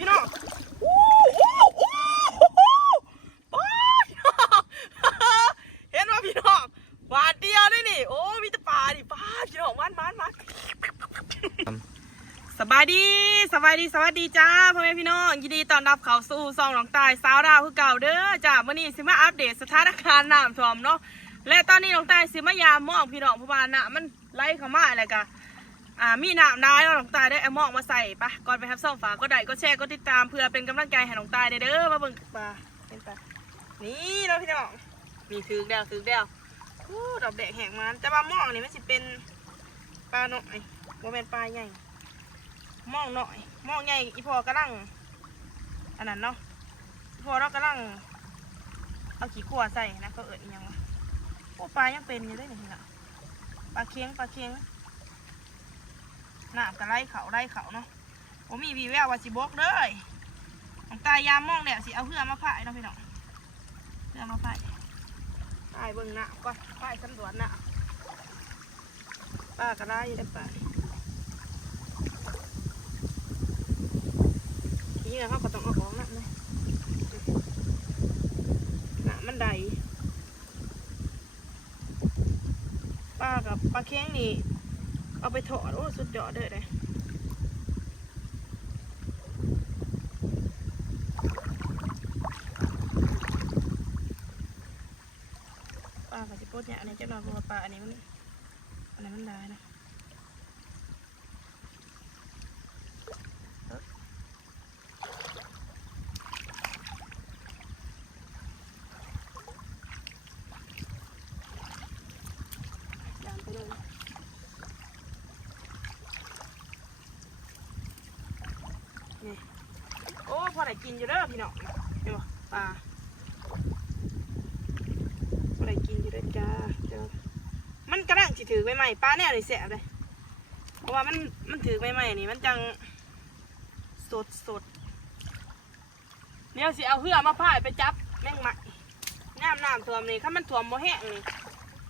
พี่น้องเห็นว่าพี่น้องบาทเดียวนี่โอ้มีแต่ปลาดิปลาพี่น้องมันสบายดีสวัสดีจ้าพ่อแม่พี่น้องยินดีต้อนรับเข้าสู่ซองหลองตายสาวดาวคือเก่าเด้อจ้าวันนี้สิมาอัปเดตสถานการณ์น้ำท่วมเนาะและตอนนี้หลองตายสิมายามมองพี่น้องเพราะว่าน้ำมันไหลเข้ามาอะไรกันมีน้ำได้แล้วหลองตายได้เอาหม้อมาใส่ปะก่อนไปทับซ่องฝาก็ได้ก็แชร์ก็ติดตามเพื่อเป็นกำลังใจให้หลองตายเด้อมาเบิ่งปลาเป็นปลานี่เนาะพี่น้องมีถือเดียวดอกแดกแหงมันแต่ว่าหม้อนี่มันสิเป็นปลาหน่อยว่าเป็นปลาใหญ่หม้อหน่อยหม้อใหญ่อีพอกระลังอันนั้นเนาะอีพอเรากระลังเอาขี้ขั่วใส่นะก็เอิดยังวะโอ้ปลายังเป็นอยู่ได้หนึ่งละปลาเคียงน้ำกระไล่เขาเนาะผมมีวีแววว่าสิบกเลยของตายามมองเนี่ยสิเอาเพื่อมาพ่ายเนาะพี่น้องเพื่อมาพ่ายเบิ่งหน้าก่อนพ่ายสำรวจหน้าปลากระไล่ได้ปลาทีนี้เขาก็ต้องเอาของน้ำเลยหน้ามันใดปลากับปลาเคียงนี่เอาไปถอดโอ้สุดยอดเลยปลากับสิโป๊ดเนี่ยอันนี้จะนอนบนปลาอันนี้มันได้นะนี่โอ้พอได้กินอยู่เด้อพี่น้องเห็นป่ะปลาพอได้กินอยู่เด้อจ้ามันกระด้างสิถือใหม่ๆปลาเนี่ยเลยแสบเลยเพราะว่ามันถือใหม่ๆนี่มันจังสดเนี่ยสิเอาเหือมาพ่ายไปจับแมงไหมน้ำท่วมนี่ถ้ามันท่วมบ่แห้งนี่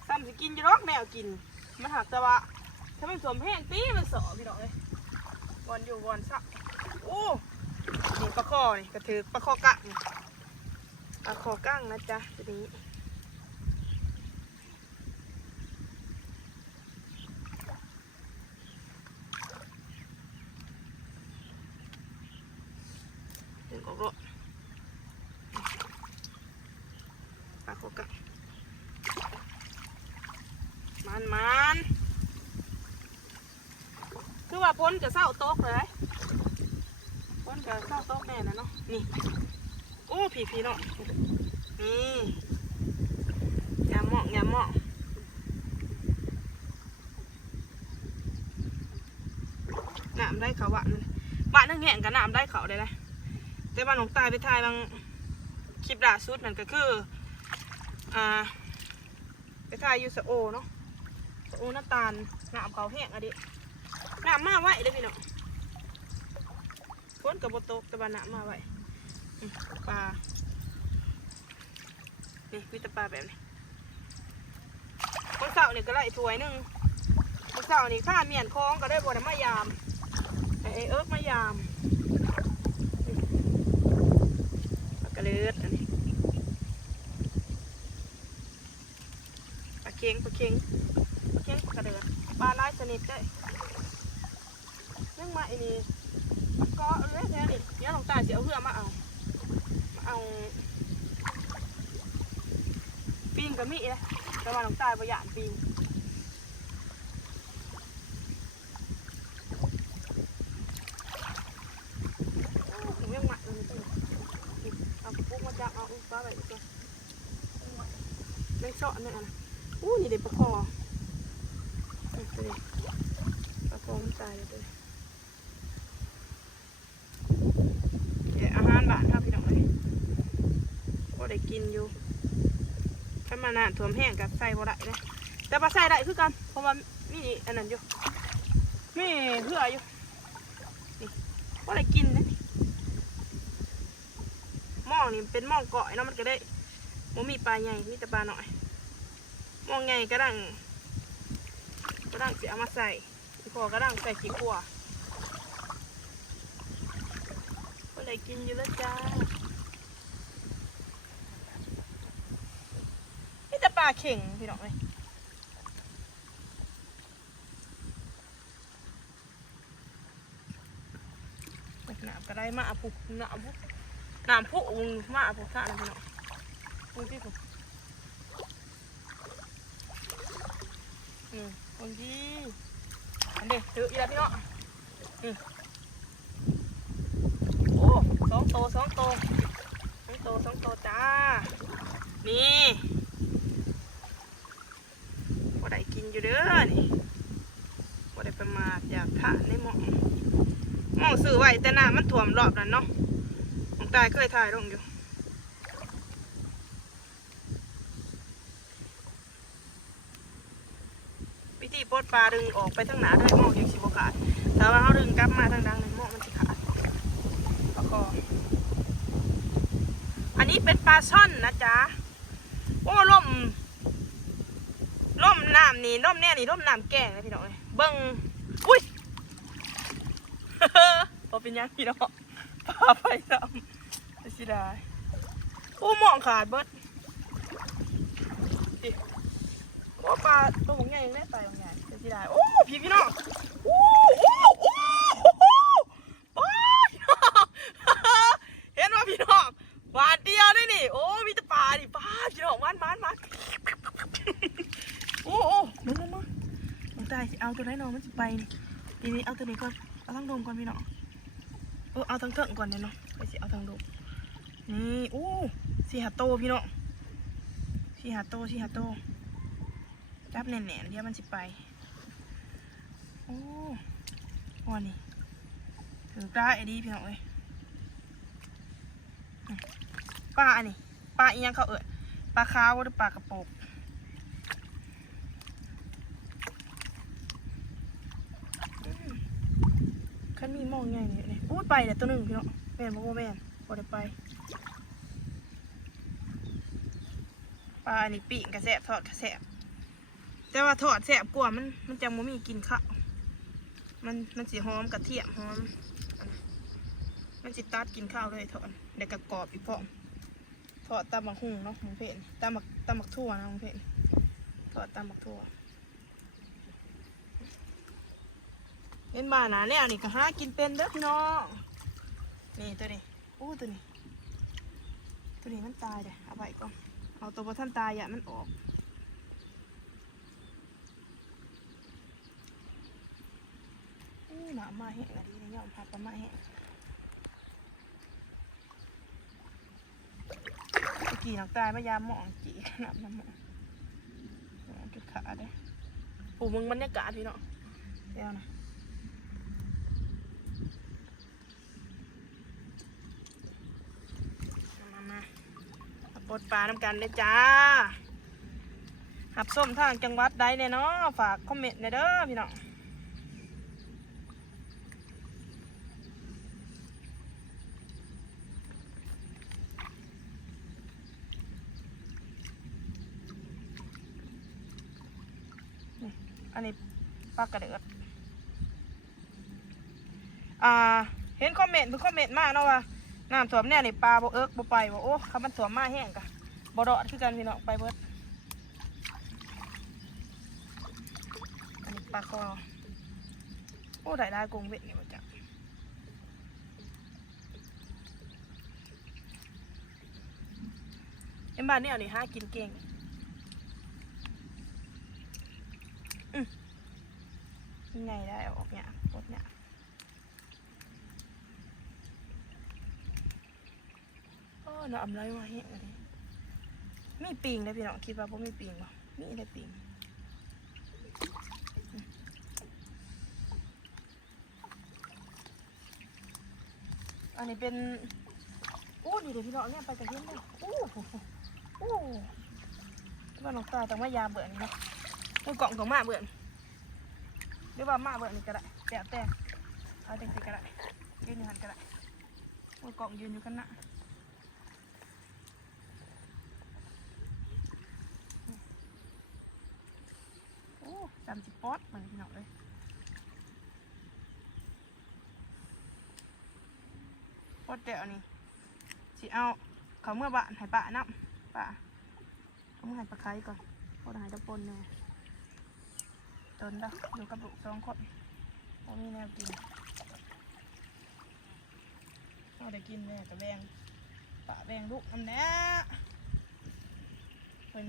ซ้ำสิกินอยู่รอกแนวกินมันหักแต่ว่าถ้ามันท่วมแห้งตีมันสอพี่น้องเลยวันอยู่วันสักโอ้นี่ปลาคอนี่กระถือปลาคอกั้งปลาคอกั้งนะจ๊ะทีนี้ถึงก็ปลาคอกั้งมันคือว่าพ้นจะเศร้าโต๊ะเลยพ้นจะเศร้าโต๊ะแน่นะเนาะนี่โอ้ผีเนาะนี่ยามเหมาะน้ำได้เขาบ้านนั่งแห่งกับน้ำได้เขาได้เลยแต่บ้านหลวงตายไปทายบางคลิปล่าสุดนั่นก็คือไปทายยูสโอเนาะสโอน้ำตาลน้ำเขาแห้งอะดิน้ำมาไว้เลยพี่น้องพ้นกับโบโตกตะบานน้ำมาไว้ปลานี่วิตาปลาแบบนี้คนเสาเนี่ยก็ไล่ถ้วยหนึ่งคนเสานี่ข้าเมียนคล้องก็ได้บนมายามไอเอิร์กมายามปลากระเลือดอันนี้ปลาเค็งปลากระเลือดปลาลายสนิทได้นึ่งมาอันนี้ก็เล็กแค่นี้เนี่ยหลวงตาเสียเพื่อมาเอาปีนกับมีเลยแต่ว่าหลวงตาประหยัดปีนเรื่องใหม่เลยจ้ะเอาปุ๊กมาจับเอาปลาไปดีกว่าไม่ชอบเนี่ยนะนี่เด็กปลาคอปลาคอมันตายเลยอาหารบ้านครับพี่น้องเลยก็ได้กินอยู่ถ้ามาหนาถ่วมแห้งกับใส่บ่ได้นะแต่ปลาใส่ได้คือกันเพราะว่ามีอันนั้นอยู่มีเหืออยู่นี่ก็ได้กินนะหม้อนี่เป็นหม้อเกาะเนาะมันก็ได้มันมีปลาใหญ่มีแต่ปลาหน่อยหม้อใหญ่กระดังเสียมาใส่พอกระดังใส่ขี้ขั่ว ได้กินอยู่แล้วจ้านี่จะปลาเข่งพี่น้องเลยน้ำก็ได้มาปุ๊บน้ำปุ๊บมาปุ๊บท่านะพี่น้องปุ๊บพี่ปุ๊บคนดีอันเด็กถืออีกแล้วพี่น้องโอ้สองโตจ้านี่บ่ได้กินอยู่เด้อนี่บ่ได้ประมาทอยากทานในหม้อซื้อไว้แต่น้ำมันท่วมรอบนั้นเนาะน้องตายเคยถ่ายลงอยู่วิธีปลดปลาดึงออกไปทั้งหนาด้วยหม้อยังสิบขาดถ้าว่าเขาดึงกลับมาทางดังในหม้อมันจะขาดแล้วก็อันนี้เป็นปลาช่อนนะจ๊ะโอ้ล่มน้ำนี่ล่มแน่นี่ล่มน้ำแกงนะพี่น้องเลยเบิ้งอุ้ยพอเป็นยังพี่น้องปลาไฟดำจะสิได้โอ้มองขาดเบิดโอ้ปลาตัวของใหญ่ยังได้ไปบางอย่างจะสิได้โอ้พี่น้องโอ้เห็นว่าพี่น้องหวานเดียวได้นี่โอ้มีแต่ปลาดิปลาพี่น้องมันโอ้มึงต้องตายสิเอาตัวไหนน้องมันจะไปทีนี้เอาตัวนี้ก่อนเอาทั้งดมก่อนพี่น้องเอาทั้งเถิงก่อนเลยเนาะไปสิเอาทั้งดมนี่โอ้4 หาโตพี่น้อง4 หาโตจับแน่นๆเดี๋ยวมันจะไปโอ้วันนี้ถือปลาไอ้ดีพี่น้องเลยปลาอันนี้ปลาอีหยังเขาปลาขาวหรือปลากระโปงขันมีมองไงเนี่ยอู้ไปแต่ตัวหนึ่งพี่น้องแม่นบ่แม่นพอได้ไปปลาอันนี้ปีกกระแสบทอดกระแสบแต่ว่าทอดแสบกว่ามันจังบ่มีกินข้าวมันสีหอมกระเทียมหอมมันสิตัดกินข้าวเลยทอดเดี๋ยวกระกรอบอีกพร้อมทอดตำบักหุ่งเนาะของเพนตำบักทั่วนะของเพนทอดตำบักทั่วเล่นบ้านนะเนี่ยนี่ก็หากินเป็นเด้อพี่น้องนี่ตัวนี้ตัวนี้มันตายเด้เอาไปก่อนเอาตัวท่านตายอย่ามันออกหนามาแห้งอะไรนี่ยอมพัดประมาแห้งกี่น้ำตายมายามหมองจีขนาดน้ำหมองจุดขาเด้ปูมึงบรรยากาศพี่เนาะเดี๋ยวนะมาปลดปลาน้ำกันเลยจ้าหับส้มทางจังหวัดใดเนี่ยเนาะฝากคอมเมนต์เด้อพี่น้องอันนี้ปลากระเดือดเห็นคอมเมนต์มากเนาะว่าน้ำท่วมเนี่ยนี่ปลาบ่บ่ไปบ่โอ้คำมันท่วมมาแห้งกะบ่รอดคือกันพี่น้องไปเบิดอันนี้ปลาคอโอ้ได้กงเวทนี่บ่จักเอ็มบ้านนี่เอานี่หากินเก่งไงได้ออกเนี่ยปลดเนี่ยน้ำไรมาเหี้ยอะไรมีปิงเลยพี่น้องคิดว่าผมมีปิงป่ะมีอะไรปิงอันนี้เป็นดีเดี๋ยวพี่น้องเนี่ยไปกับเพื่อนเลยที่บ้านน้องตาแต่ว่ายาเบื่อนี่เนาะตัวกล่องของมาเบื่อหรือว่ามาเบื่อนี่ก็ได้แต่เอาจริงๆก็ได้ยืนอยู่หันก็ได้ตัวกล่องยืนอยู่กันนะ30 ป๊อตเหมือนพี่น้องเลย ดเดี๋ยวนี้สิเอาเขาเมื่อบ้านให้ป่าน้ำป่าเอามาให้ปลาไข่ก่อนพอได้ตะปนเนี่ยจนแล้วอยู่กับลูก2 คนพอมีแนวกินเอาได้กินแม่กับแบงป่าแบงลูกอันนี้เป็น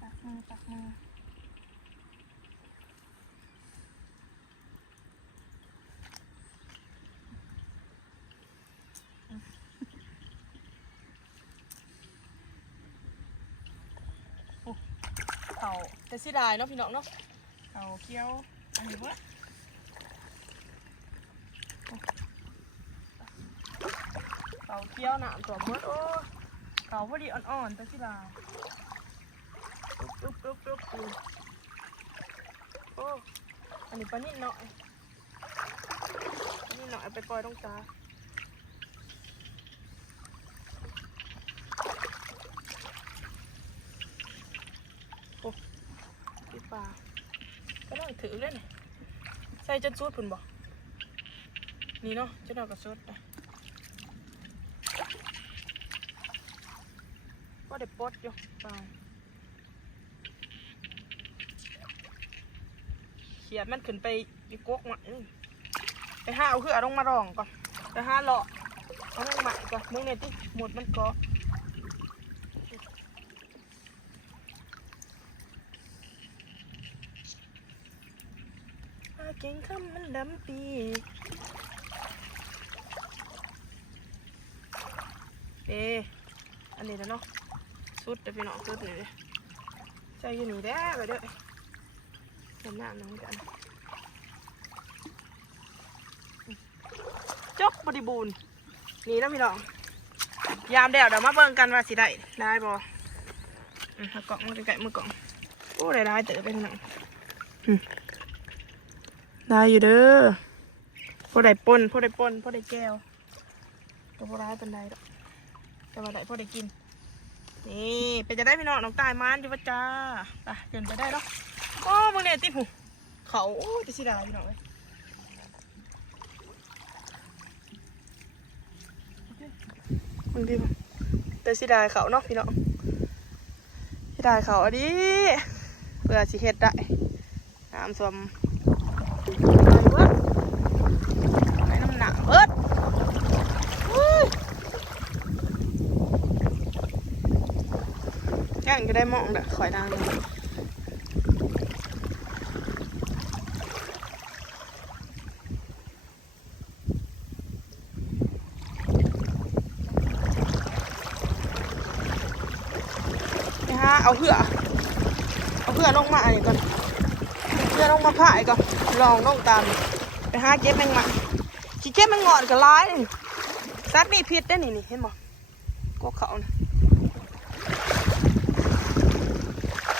ตักมือเขาแต่สิได้เนาะพี่น้องเนาะเขาเคี้ยวอันนี้เว้ยเขาเคี้ยวหนามตัวมดโอ้เขาพอดีอ่อนๆแต่สิได้ปุ๊บโอ้อันนี้ปลานิ่หน่อยนี่หน่อยไปปล่อยตรงตาโอ้ที่ปลาก็ต้องถือเล่นใส่จนสุดพุ่นบ่นี่เนาะจนเอากระสุดก็ได้ปลดอยู่ปลาเขียดมันขึ้นไปอีกกกมาไปหาเอาเหือลงมารองก่อนไปหาเลาะเอาลงมาก่อนมึงเนี่ยที่หมดมันก็เก่งคำมันดำปีอันนี้นะเนาะสุดแต่พี่น้องสุดนี่ใจอยู่นี่แด้ไปเด้อเห็นหน้าน้องกันจกบริบูรณ์นี่นะพี่น้องยามเดี๋ยวมาเบิ่งกันว่าสิได้บ่เอากล่องมาใกล้ๆมือกล่องโอ้ได้เต๋อเป็นหนังได้อยู่เด้อพอได้ปนพอได้แก้วก็พอได้เป็นได้ดอกแต่ว่าได้พอได้กินนี่เป็นจะได้พี่น้องน้องตายมันอยู่ว่าจ้าไปเดินไปได้แล้วโอ้บางเนี่ยติหูเขาโอ้จะสิได้พี่น้องเลยบางทีแต่สิได้เขาเนาะพี่น้องสิได้เขาอันนี้เพื่อสิเฮ็ดได้น้ำส้มไปน้ำหนักเบิดย่างก็ได้มองเด้อข่อยดังเลยนะฮะเอาเหือลงมาอันนี้ก่อนเหือลงมาผ่ายก่อนลองลงตามไปหาเก็บแมงมันขี้เก็บแมงงอนกับร้ายสัตว์มีพิษได้นี่เห็นบ่กวกเขานะ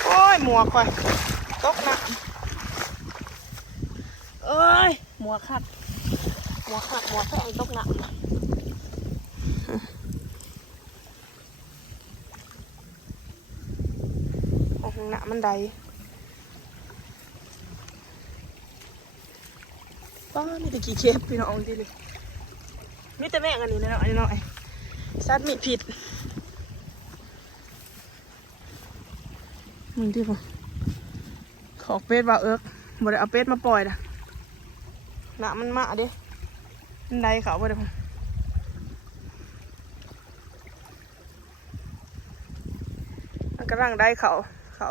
โอ้ยหมวกค่อยตกน้ำเอ้ยหมวกขัดแข็งตกน้ำโอ้โหน้ำมันใดป้ามีแต่กี่เคปพี่น้องดิเลยมีแต่แม่งอันนี้นะอันนี้หน่อยสัตว์มีพิษมึงที่ป่ะขอกเป็ดว่าบ่ได้เอาเป็ดมาปล่อยนะหนามันมาดิมันได้เขาบ่ได้ป่ะมันกำลังได้เขา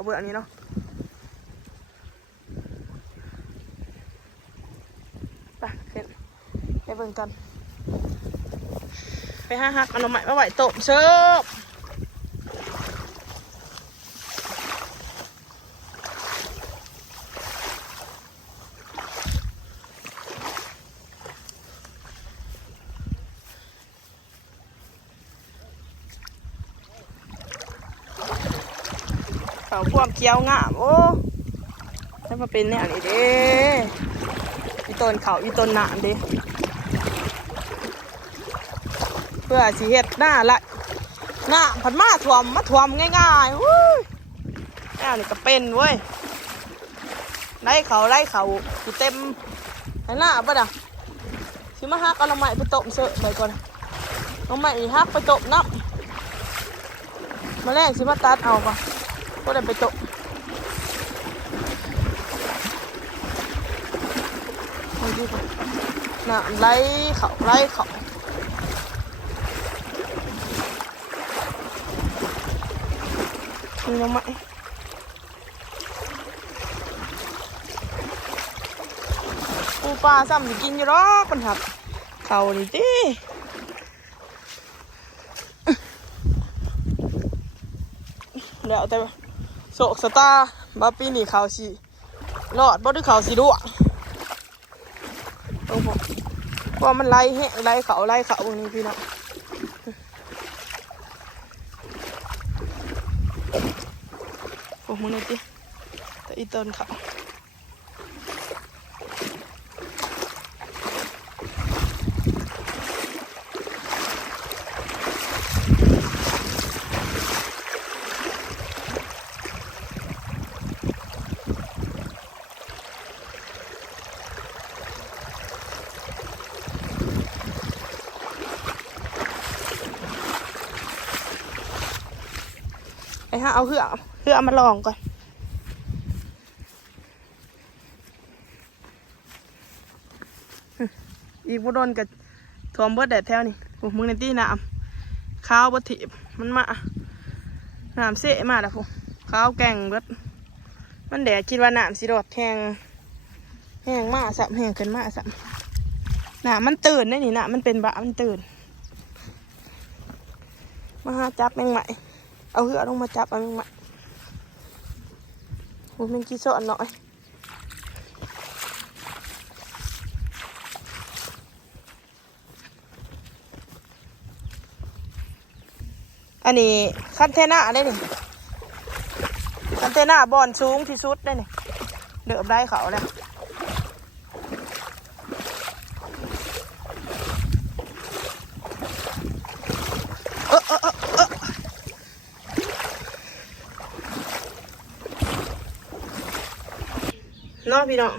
เบื่อนี้เนาะไปขึ้นไปเบิ่งกันไปหาหักอันใหม่มาไหวต้มเสิร์ฟเขาพวกเคี้ยวงามโอ้ถ้ามาเป็นเนี่ยนี่เด้อีต้นเขาอีต้นหนามเด้เพื่อสิเฮ็ดหน้าละหน้าผัดมาถ่วมง่ายๆวู้นี่ก็เป็นเว้ย ไล่เขาอยู่เต็มไหนหน้าป่ะน่ะสิมาฮักเอาละไม้ไปต้มเสอะไปก่อนละไม้ฮักไปต้มน้ำมาแรงสิมาตัดเอาป่ะก็ได้ไปต้มน่ะไล่เขานี่ละไม้ปูปลาซ้ำจะกินอยู่หรอกปัญหาเขาดิติเดี๋ยวแต่โศกสตาร์บาปีนี่เขาสิรอดบ่ด้วยเขาสิด้วงโอ้โหเพราะมันไล่แห้งไล่เขาพวกนี้พี่น้องโอ้โหนี่ติแต่อีต้นเขาเอาเหือมาลองก่อนอีกบุดนกับทวมเบิดแดดแถวนี่โอ้มึงในตีน้ำข้าวบดถีบมันมาน้ำเสะมาแล้วพวกข้าวแกงเบิดมันแดดคิดว่าน้ำสิรอดแห้งมากสับแห้งขึ้นมากสับน้ำมันตื่นได้นี่น้ำมันเป็นบะมันตื่นมาหาจับแมงใหม่เอาเหือลงมาจับเอาแมงใหม่มันกี่สอนหน่อยอันนี้คันเทน่าได้นี่คันเทน่าบอนสูงที่สุดได้นี่เดือบได้เขาแล้วน้องพี่น้อง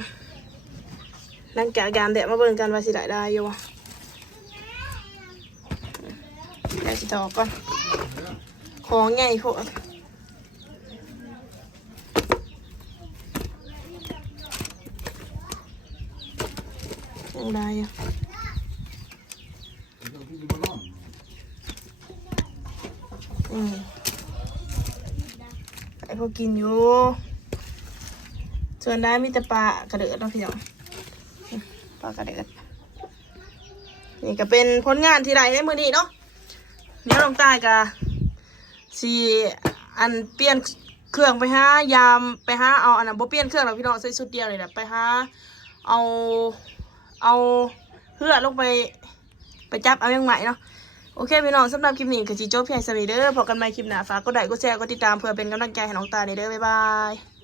นั่งแกะยามเดะมาเบิ่งกันว่าสิได้อยู่ได้สิต่อก่อนของใหญ่โพดยังได้อยู่ไอพวกกินอยู่ส่วนได้มีแต่ปลากระเดิดเนาะพี่น้องปลากระเดิดนี่ก็เป็นผลงานที่ได้ในมือนี้เนาะเดี๋ยวลงใต้กะสีอันเปลี่ยนเครื่องไปหายามไปหาเอาอันนั้นบ่เปลี่ยนเครื่องหรอกพี่น้องใส่สุดเดียวเลยแหละไปหาเอาเพื่อลงไปจับเอาอย่างใหม่เนาะโอเคพี่น้องสำหรับคลิปนี้ก็สิจบเพียงเท่านี้เด้อพบกันใหม่คลิปหน้าฝากกดไลค์กดแชร์กดติดตามเพื่อเป็นกำลังใจให้น้องตาเด้อบ๊ายบาย